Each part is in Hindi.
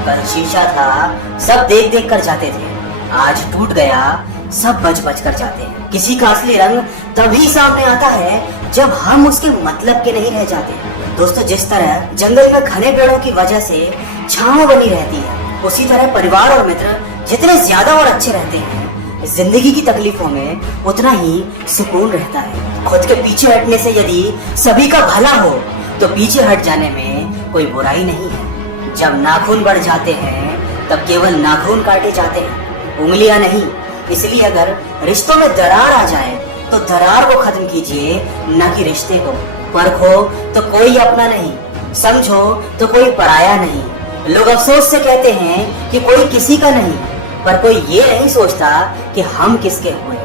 कल शीशा था, सब देख देख कर जाते थे, आज टूट गया, सब बच बच कर जाते हैं। किसी का असली रंग तभी सामने आता है जब हम उसके मतलब के नहीं रह जाते। दोस्तों, जिस तरह जंगल में घने पेड़ों की वजह से छांव बनी रहती है, उसी तरह परिवार और मित्र जितने ज्यादा और अच्छे रहते हैं, जिंदगी की तकलीफों में उतना ही सुकून रहता है। खुद के पीछे हटने से यदि सभी का भला हो तो पीछे हट जाने में कोई बुराई नहीं है। जब नाखून बढ़ जाते हैं तब केवल नाखून काटे जाते हैं, उंगलियां नहीं। इसलिए अगर रिश्तों में दरार आ जाए तो दरार को खत्म कीजिए, न कि रिश्ते को। परखो तो कोई अपना नहीं, समझो तो कोई पराया नहीं। लोग अफसोस से कहते हैं कि कोई किसी का नहीं, पर कोई ये नहीं सोचता कि हम किसके हुए।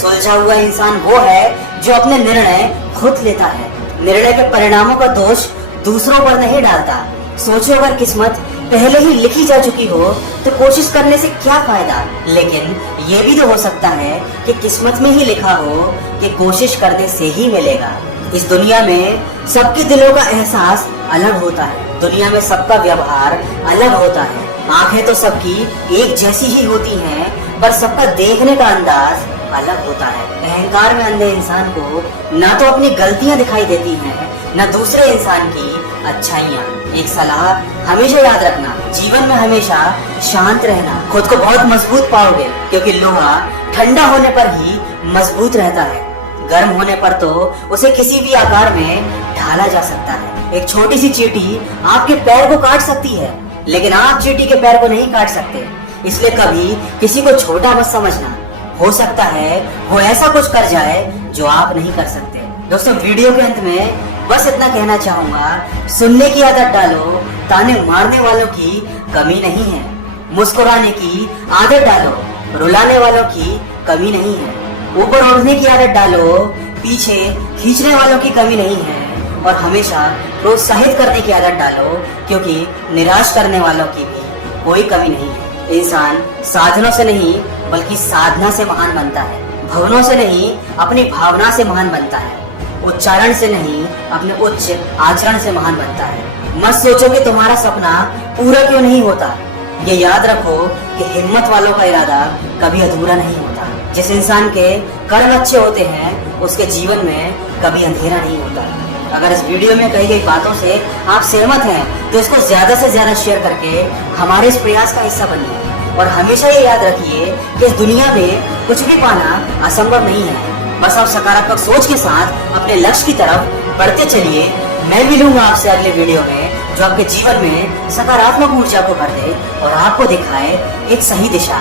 सुलझा हुआ इंसान वो है जो अपने निर्णय खुद लेता है, निर्णय के परिणामों का दोष दूसरों पर नहीं डालता। सोचो, अगर किस्मत पहले ही लिखी जा चुकी हो तो कोशिश करने से क्या फायदा। लेकिन ये भी तो हो सकता है कि किस्मत में ही लिखा हो कि कोशिश करने से ही मिलेगा। इस दुनिया में सबके दिलों का एहसास अलग होता है, दुनिया में सबका व्यवहार अलग होता है। आंखें तो सबकी एक जैसी ही होती हैं, पर सबका देखने का अंदाज अलग होता है। अहंकार में अंधे इंसान को ना तो अपनी गलतियां दिखाई देती हैं, न दूसरे इंसान की अच्छाइयाँ। एक सलाह हमेशा याद रखना, जीवन में हमेशा शांत रहना। खुद को बहुत मजबूत पाओगे, क्योंकि लोहा ठंडा होने पर ही मजबूत रहता है, गर्म होने पर तो उसे किसी भी आकार में ढाला जा सकता है। एक छोटी सी चींटी आपके पैर को काट सकती है, लेकिन आप चींटी के पैर को नहीं काट सकते। इसलिए कभी किसी को छोटा मत समझना, हो सकता है वो ऐसा कुछ कर जाए जो आप नहीं कर सकते। दोस्तों, वीडियो के अंत में बस इतना कहना चाहूंगा, सुनने की आदत डालो, ताने मारने वालों की कमी नहीं है। मुस्कुराने की आदत डालो, रुलाने वालों की कमी नहीं है। ऊपर उड़ने की आदत डालो, पीछे खींचने वालों की कमी नहीं है। और हमेशा प्रोत्साहित करने की आदत डालो, क्योंकि निराश करने वालों की भी कोई कमी नहीं है। इंसान साधनों से नहीं बल्कि साधना से महान बनता है, भवनों से नहीं अपनी भावना से महान बनता है, उच्चारण से नहीं अपने उच्च आचरण से महान बनता है। मत सोचो कि तुम्हारा सपना पूरा क्यों नहीं होता, ये याद रखो कि हिम्मत वालों का इरादा कभी अधूरा नहीं होता। जिस इंसान के कर्म अच्छे होते हैं उसके जीवन में कभी अंधेरा नहीं होता। अगर इस वीडियो में कही गई बातों से आप सहमत हैं तो इसको ज्यादा से ज्यादा शेयर करके हमारे इस प्रयास का हिस्सा बनिए। और हमेशा ये याद रखिए कि इस दुनिया में कुछ भी पाना असंभव नहीं है। बस आप सकारात्मक सोच के साथ अपने लक्ष्य की तरफ बढ़ते चलिए। मैं मिलूंगा आपसे अगले वीडियो में, जो आपके जीवन में सकारात्मक ऊर्जा को भर दे और आपको दिखाए एक सही दिशा।